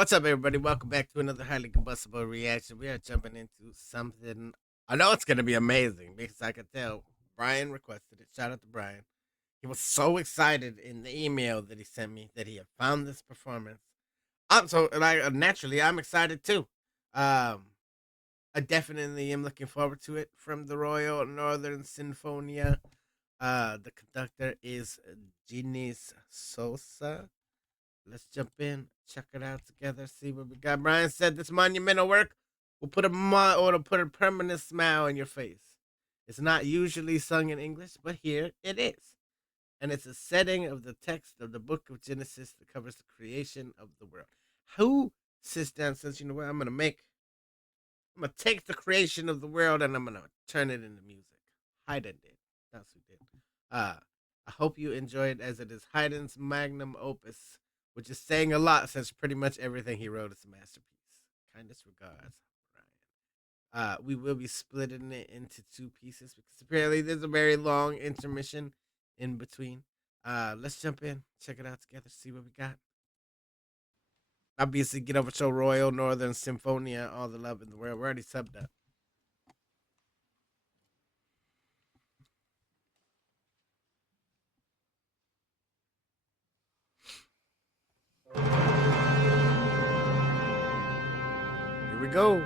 What's up, everybody? Welcome back to another highly combustible reaction. We are jumping into something. I know it's going to be amazing because I could tell Brian requested it. Shout out to Brian. He was so excited in the email that he sent me that he had found this performance. Naturally, I'm excited too. Um, I definitely am looking forward to it from the Royal Northern Sinfonia. The conductor is Ginis Sosa. Let's jump in, check it out together, see what we got. Brian said this monumental work will put a permanent smile on your face. It's not usually sung in English, but here it is. And it's a setting of the text of the book of Genesis that covers the creation of the world. Who sits down and says, you know what, I'm gonna take the creation of the world and I'm gonna turn it into music. Haydn did. That's who did. Uh I hope you enjoy it as it is Haydn's magnum opus, which is saying a lot since pretty much everything he wrote is a masterpiece. Kindest regards, Brian. We will be splitting it into two pieces because apparently there's a very long intermission in between. Let's jump in, check it out together, see what we got. Obviously, get over to Royal Northern Symphonia, all the love in the world. We're already subbed up. Here we go.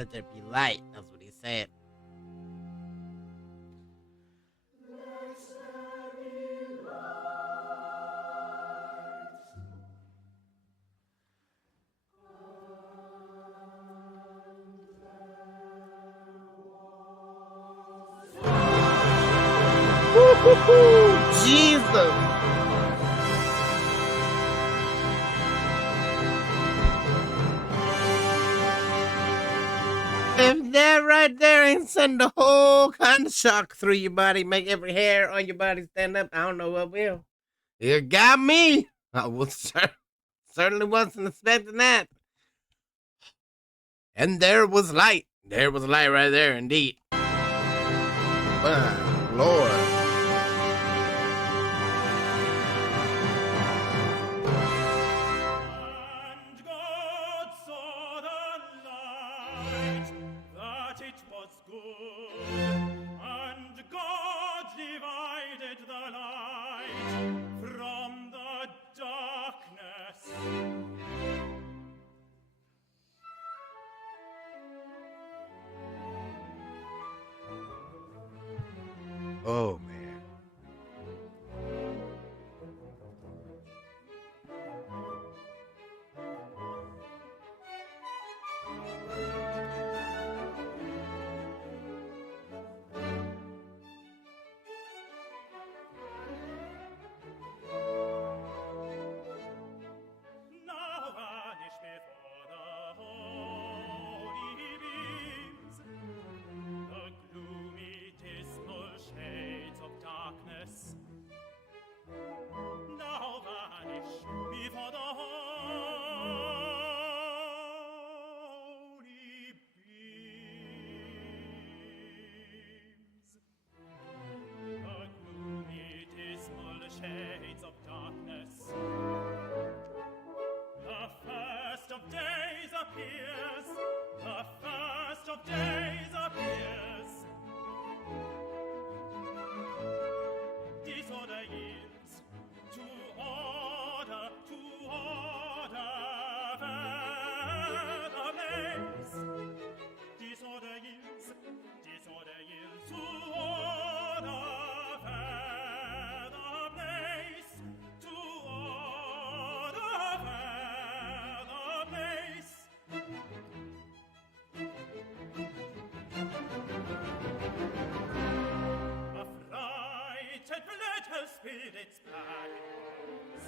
Let there be light. That's what he said. Jesus! If that right there ain't send the whole kind of shock through your body, make every hair on your body stand up, I don't know what will. It got me. I was certainly wasn't expecting that. And there was light. There was light right there, indeed. My Lord. And God saw the light, that it was good. And God divided the light from the darkness. Oh, man. Now vanish before the holy beams, the gloomy, dismal shades of darkness. Now vanish before the holy beams, the gloomy, dismal shades of darkness. The first of days appears, the first of days appears. Disorder yields to order, further blaze. Disorder yields to order, further blaze. To order, further blaze. Affrighted little spirits black and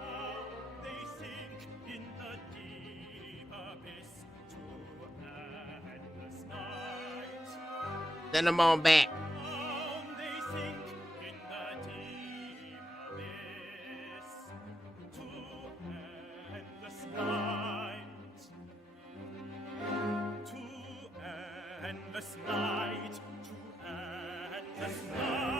how they sink in the deep abyss to endless night. Send them on back. How they sink in the deep abyss to endless night. To endless night. To endless night.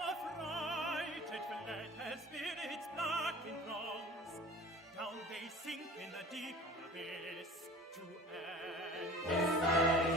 Affrighted fled spirits black in bronze, down they sink in the deep abyss to endless night.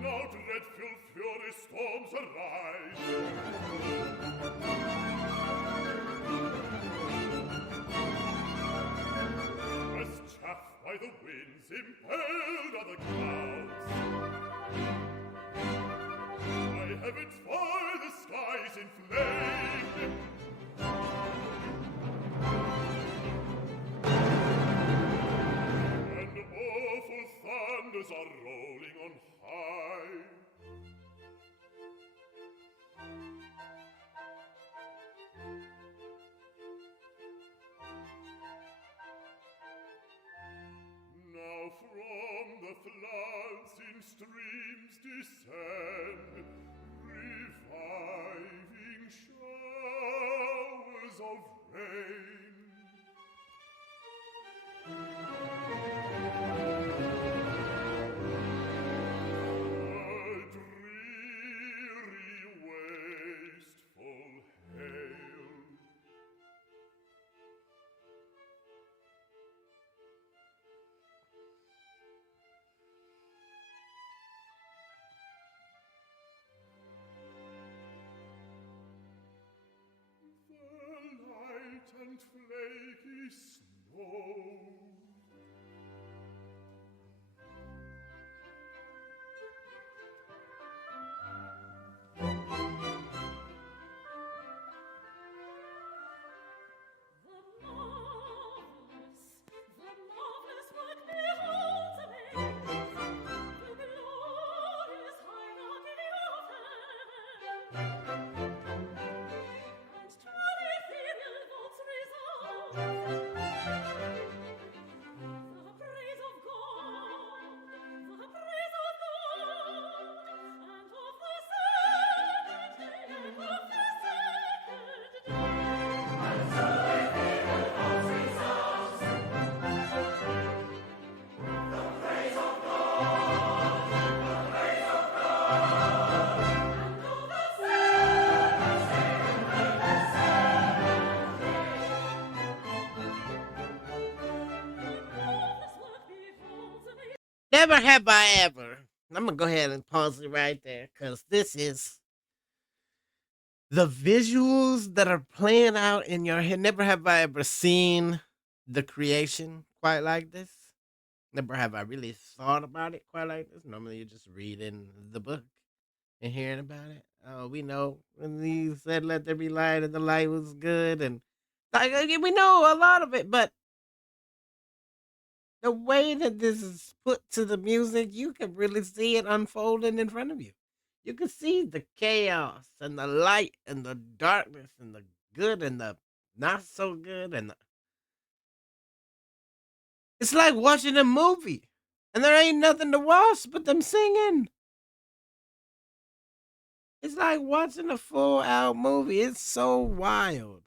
Now dreadful fury storms arise. As chaff by the winds impelled are the clouds. By heaven's fire the skies inflamed. And awful thunders are rolling on high. Now from the floods in streams descend reviving showers of rain. A dreary, wasteful hail. The light and flaky snow. The marvelous work beholds amaze, the glorious hierarchy of heaven, and to the ethereal vaults resounds the praise of God, and of the second day, and of the second day. Never have I ever. I'm gonna go ahead and pause it right there because this is the visuals that are playing out in your head. Never have I ever seen the creation quite like this. Never have I really thought about it quite like this. Normally, you just reading the book and hearing about it. We know when he said, "Let there be light," and the light was good, and like we know a lot of it, but the way that this is put to the music, you can really see it unfolding in front of you. You can see the chaos and the light and the darkness and the good and the not so good it's like watching a movie and there ain't nothing to watch but them singing. It's like watching a full out movie. It's so wild.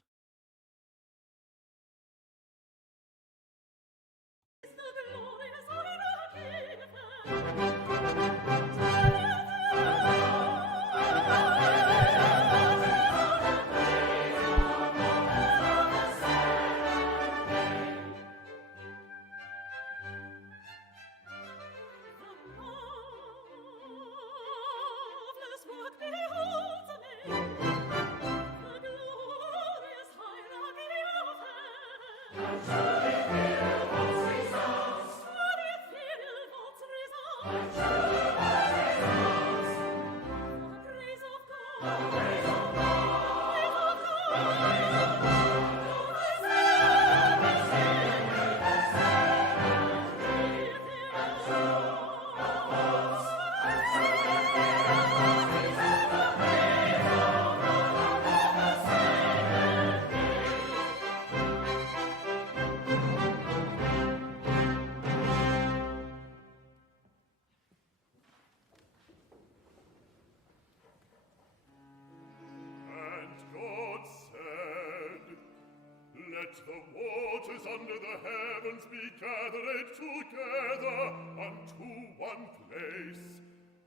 The waters under the heavens be gathered together unto one place,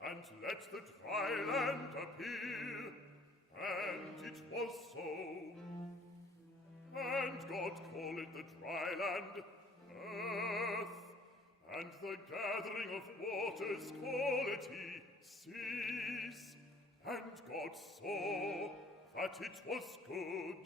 and let the dry land appear. And it was so. And dry land, earth, and the gathering of waters, quality, seas, and God saw that it was good.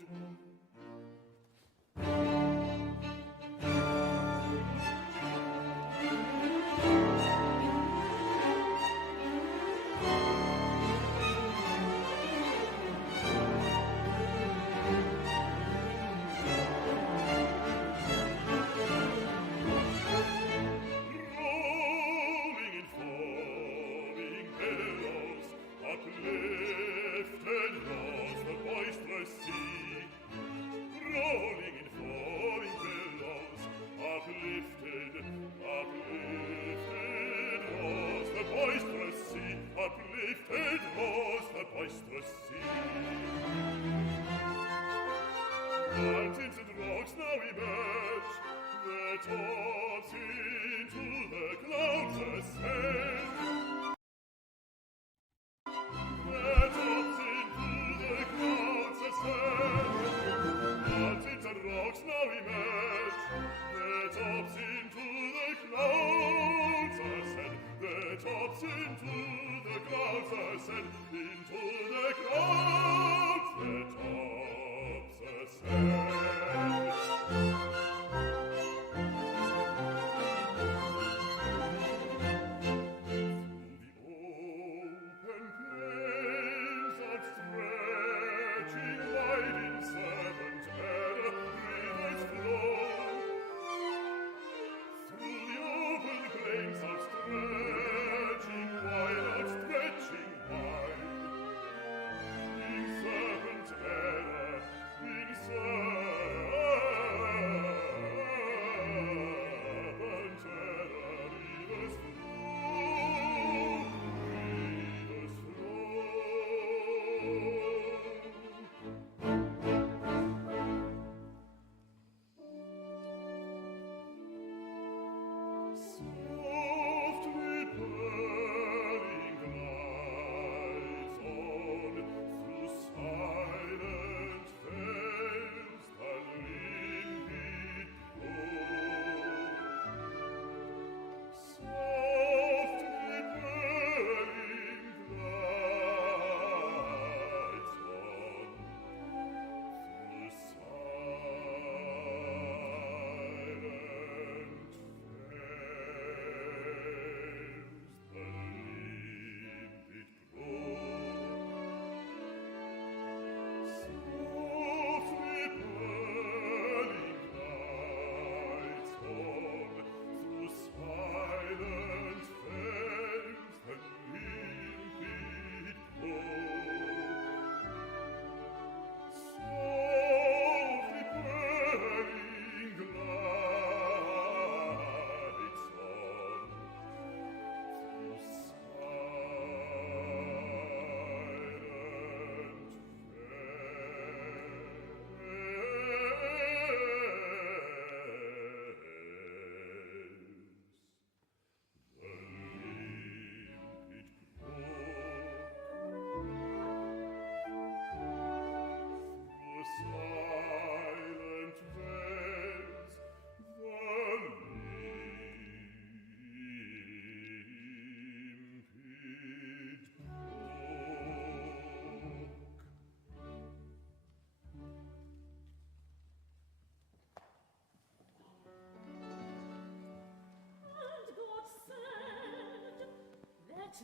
Rolling in foaming billows, uplifted rose the boisterous sea. Rolling in foaming billows, uplifted rose the boisterous sea. Uplifted rose the boisterous sea. Mountains and rocks now emerge, their tops into the clouds ascend. Their tops into the clouds ascend. Mountains and rocks now emerge, their tops into the clouds ascend. Their tops into the clouds ascend. Into the clouds, their tops ascend.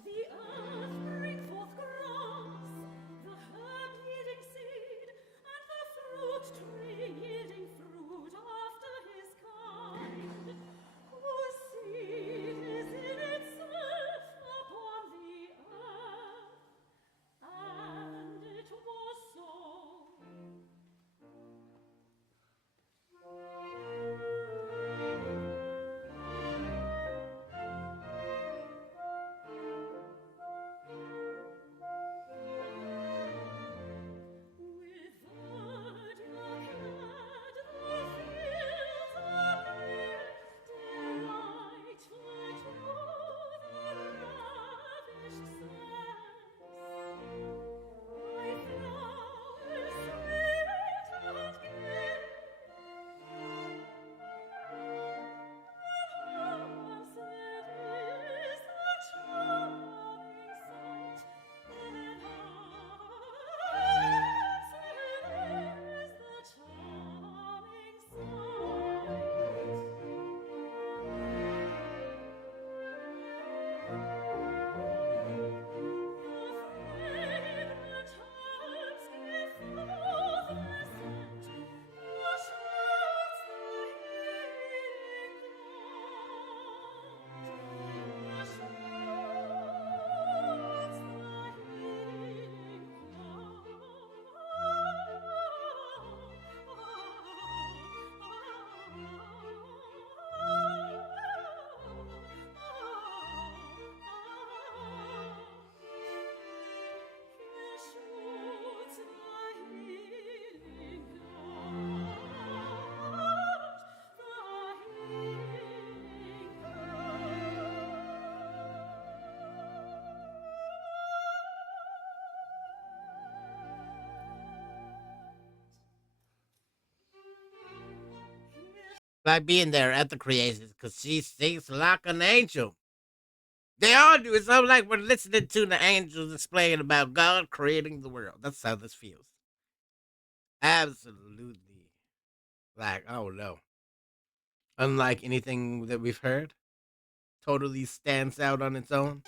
The earth bring forth grass, the herb yielding seed, and the fruit tree yielding fruit after his kind, whose seed is in itself upon the earth. And it was so. by being there at the creations because she sings like an angel. They all do. It's all like we're listening to the angels explain about God creating the world. That's how this feels. Absolutely. Like, oh no. Unlike anything that we've heard, totally stands out on its own.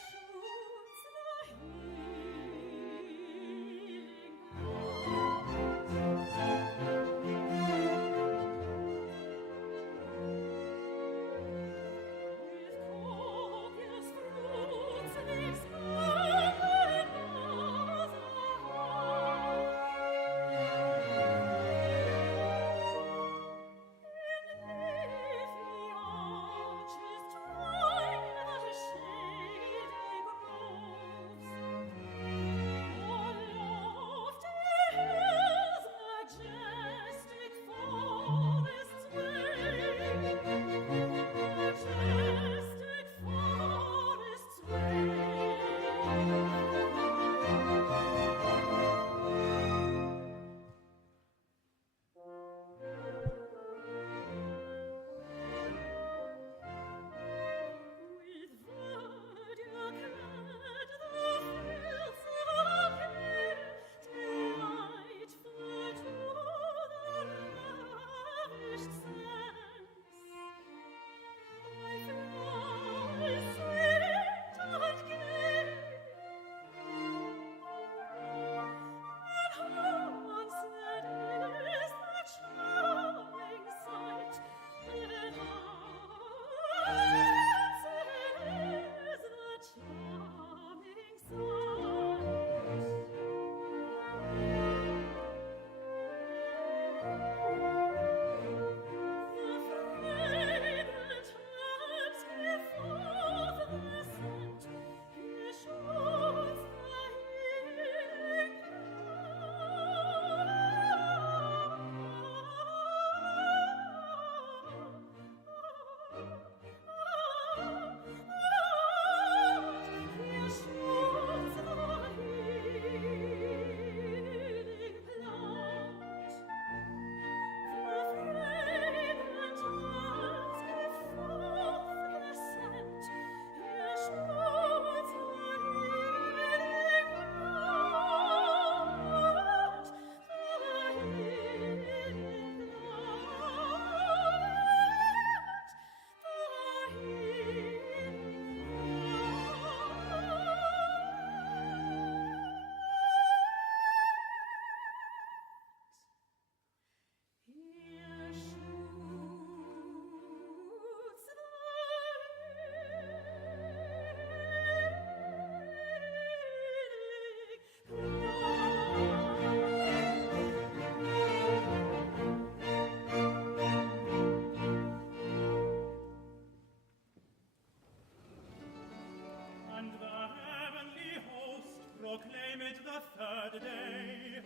Proclaim it the third day,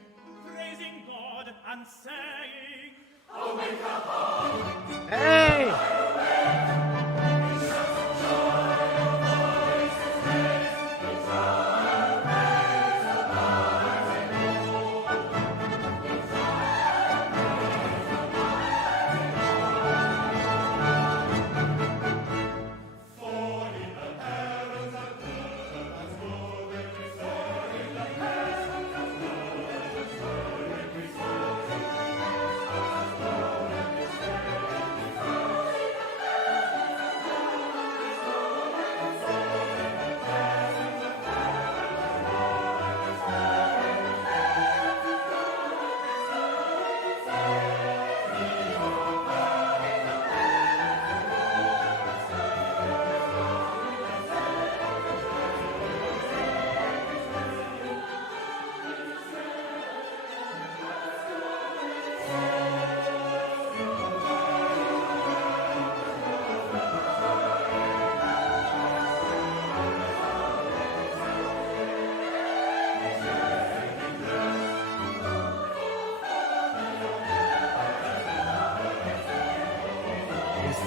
praising God and saying, Hey!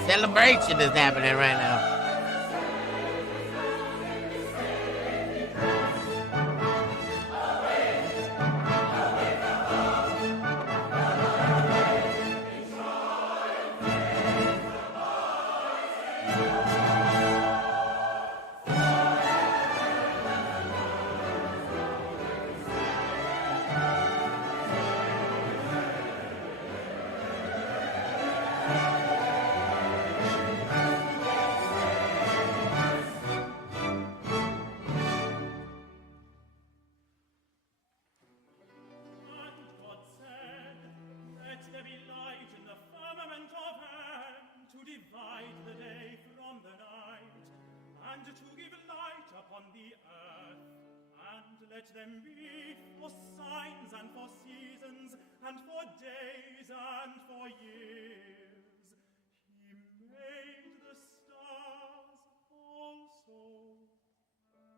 Celebration is happening right now. And God said, let there be light in the firmament of heaven, to divide the day from the night, and to give light upon the earth. And let them be for signs and for seasons, and for days and for years. He made the stars also. In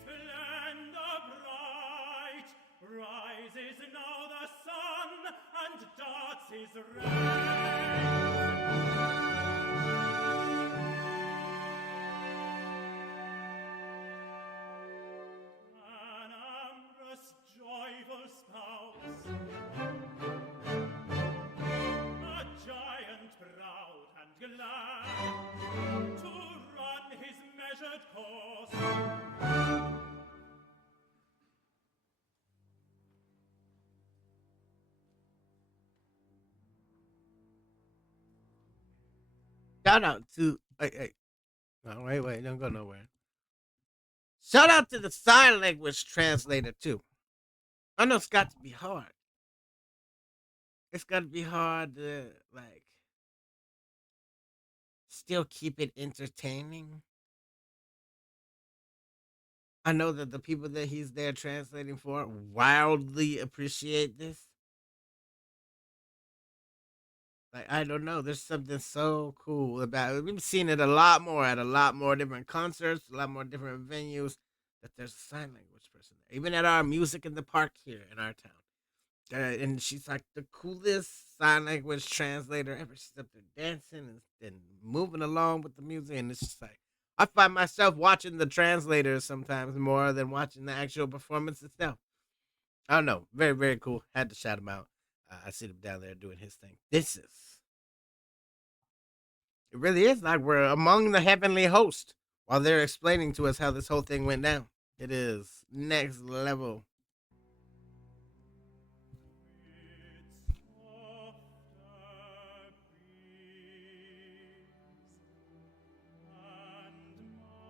splendor bright rises now the sun, and darts his rays. An amorous, joyful spouse, a giant proud and glad, to run his measured course. Shout out to hey. No, wait, don't go nowhere. Shout out to the sign language translator too. I know it's got to be hard. It's got to be hard to like still keep it entertaining. I know that the people that he's there translating for wildly appreciate this. Like I don't know, there's something so cool about it. We've seen it a lot more at a lot more different concerts, a lot more different venues. That there's a sign language person there, even at our music in the park here in our town. And she's like the coolest sign language translator ever. She's up there dancing and moving along with the music, and it's just like I find myself watching the translators sometimes more than watching the actual performance itself. I don't know, very very cool. Had to shout him out. I see him down there doing his thing. This is it. Really is like we're among the heavenly host while they're explaining to us how this whole thing went down. It is next level. Its softer breeze and milder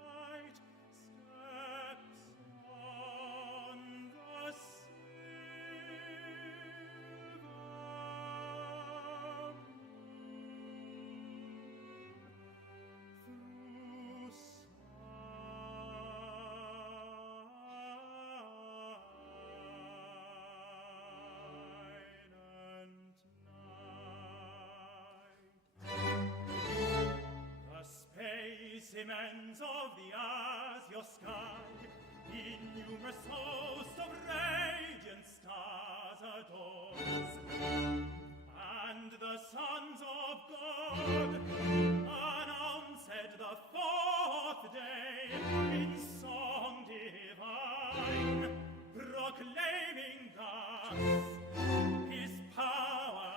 light steps on the silver moon through the specimens of the azure sky, in numerous hosts of radiant stars adorns, and the sons of God announced the fourth day in song divine, proclaiming thus his power.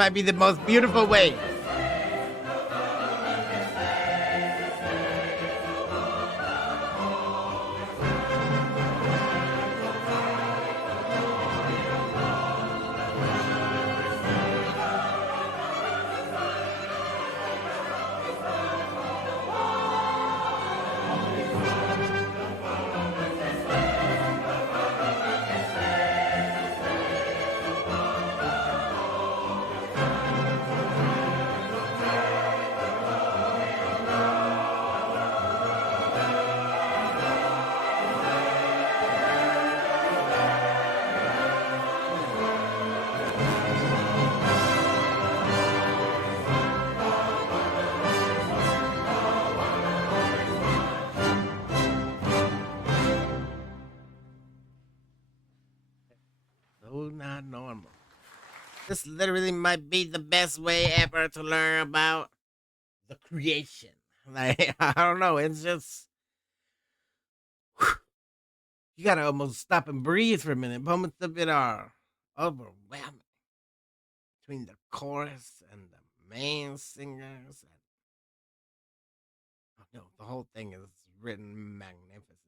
might be the most beautiful way. So not normal. This literally might be the best way ever to learn about the creation. Like, I don't know. It's just, you gotta almost stop and breathe for a minute. Moments of it are overwhelming between the chorus and the main singers. And, oh no, the whole thing is written magnificent.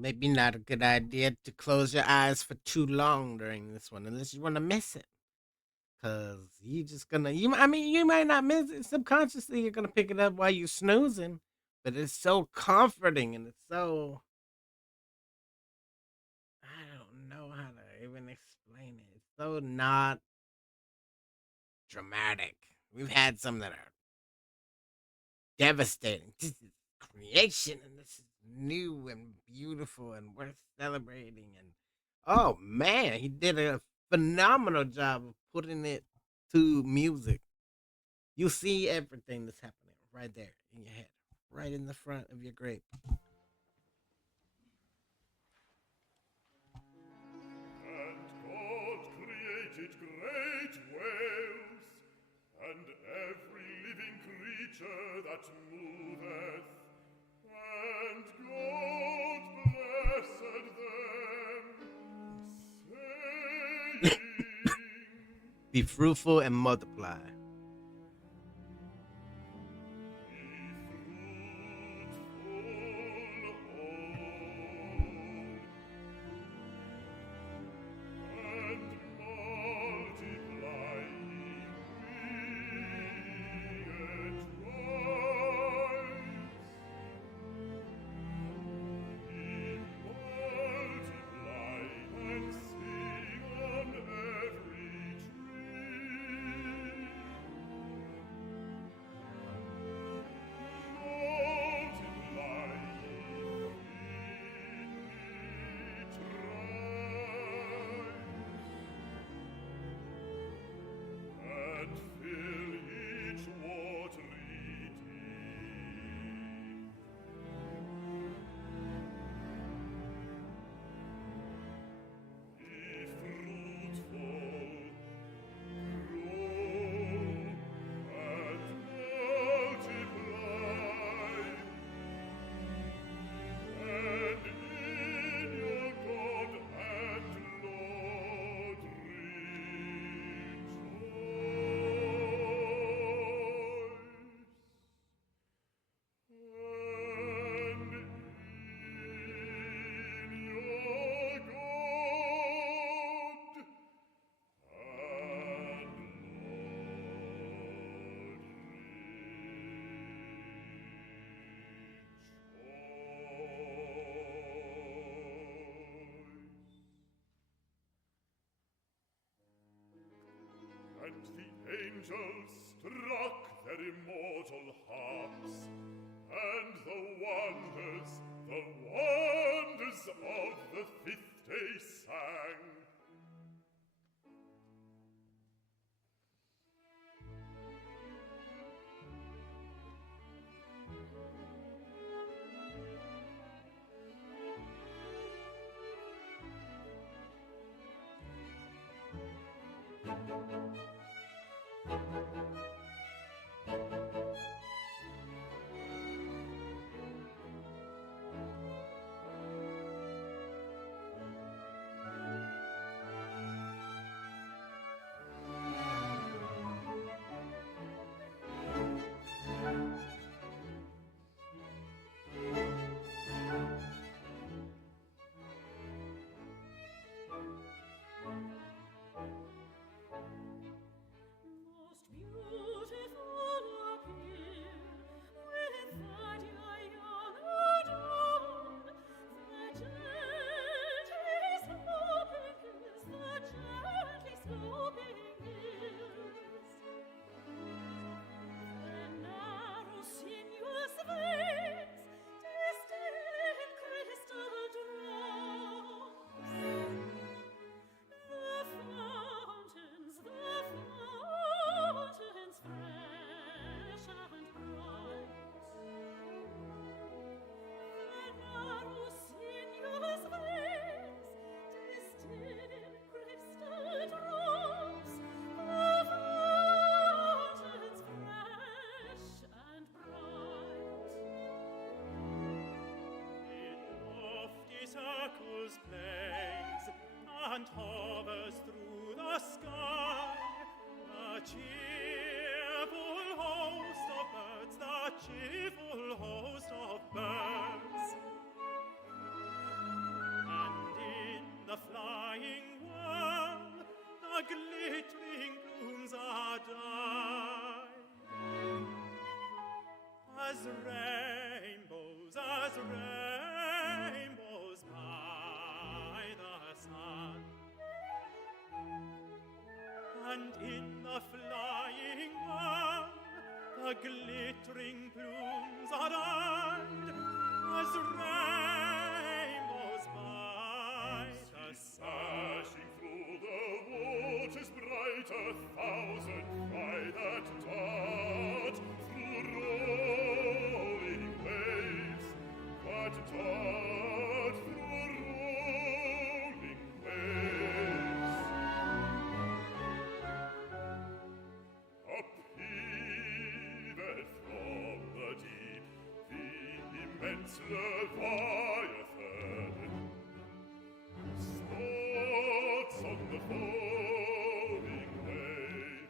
Maybe not a good idea to close your eyes for too long during this one, unless you want to miss it. Cause you just gonna I mean you might not miss it subconsciously. You're gonna pick it up while you snoozing, but it's so comforting and it's so I don't know how to even explain it. It's so not dramatic. We've had some that are devastating. This is creation and this is new and beautiful and worth celebrating. And oh man, he did a phenomenal job of putting it to music. You see everything that's happening right there in your head, right in the front of your grape. And God created great whales, and every living creature that moveth, and God blessed them, saying, Be fruitful and multiply. And the angels struck their immortal harps, and the wonders of the fifth day sang. And hovers through the sky, the cheerful host of birds, the cheerful host of birds. and in the flying gown the glittering plumes are dyed as rainbows bright as Splashing through the waters bright, 1,000 cry that dart through rolling waves, that dart through rolling waves. Upheaved from the deep, the immense Leviathan, spots on the foaming wave,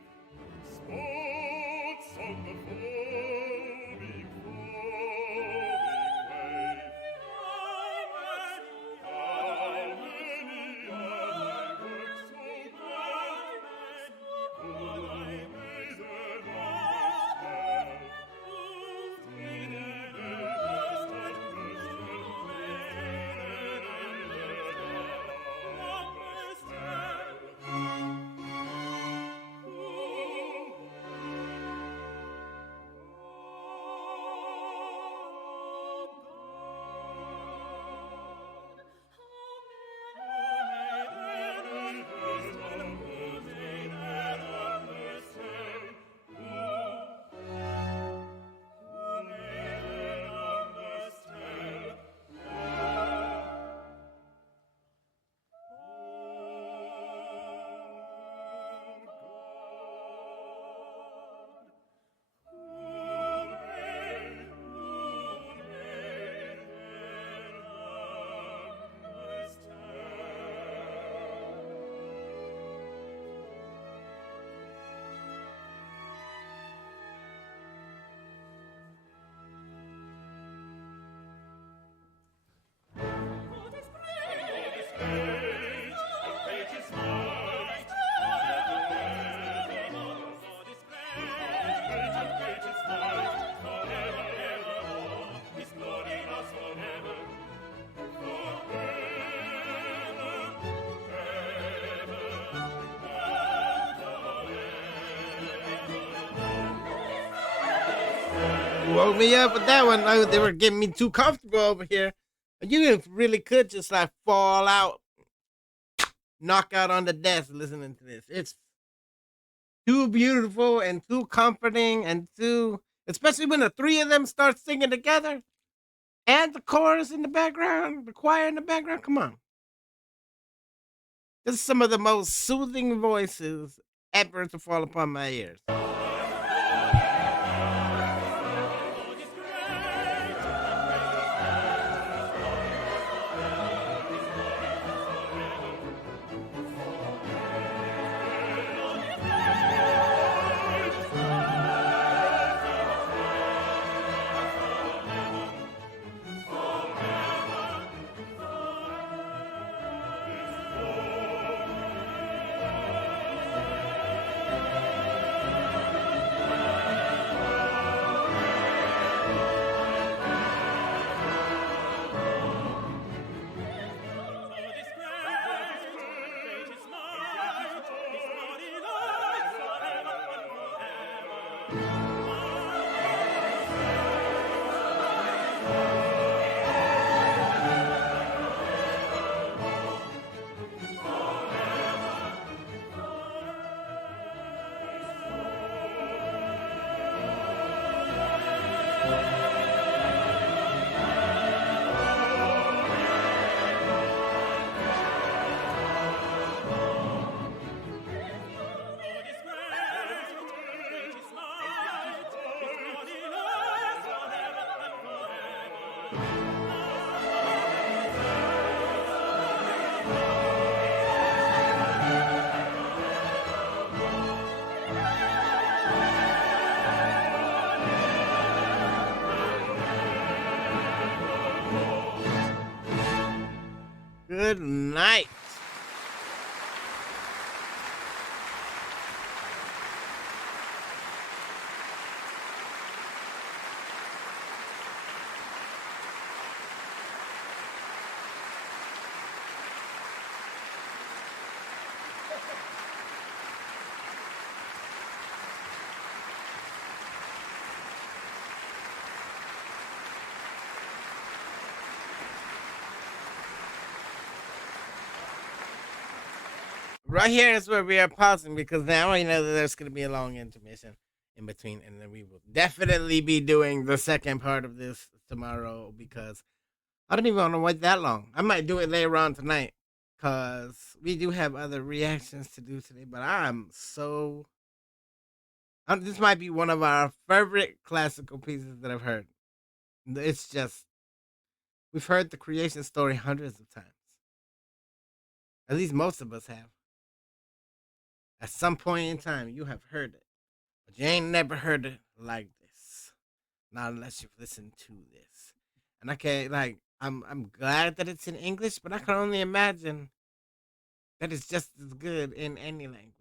spots on the foaming wave. How many are thy works, O God? Could I raise an understand? Woke me up with that one. Oh, they were getting me too comfortable over here. You really could just like fall out, knock out on the desk listening to this. It's too beautiful and too comforting and too, especially when the three of them start singing together and the chorus in the background, the choir in the background. Come on. This is some of the most soothing voices ever to fall upon my ears. Good night. Right here is where we are pausing because now I know that there's going to be a long intermission in between, and then we will definitely be doing the second part of this tomorrow because I don't even want to wait that long. I might do it later on tonight because we do have other reactions to do today. But I'm so this might be one of our favorite classical pieces that I've heard. It's just we've heard the creation story hundreds of times. At least most of us have. At some point in time, you have heard it, but you ain't never heard it like this. Not unless you've listened to this. And I can't like I'm glad that it's in English, but I can only imagine that it's just as good in any language.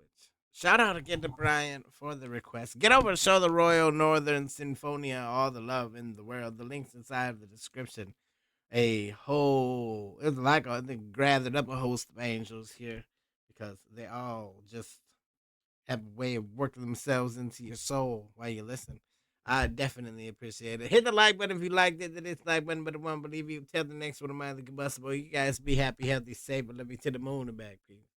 Shout out again to Brian for the request. Get over to show the Royal Northern Sinfonia all the love in the world. The link's inside of the description. A whole it's like they gathered up a host of angels here because they all just have a way of working themselves into your soul while you listen. I definitely appreciate it. Hit the like button if you liked it. The dislike button, but it won't believe you. Tell the next one of mine the combustible. You guys be happy, healthy, safe, and let me to the moon and back, peace.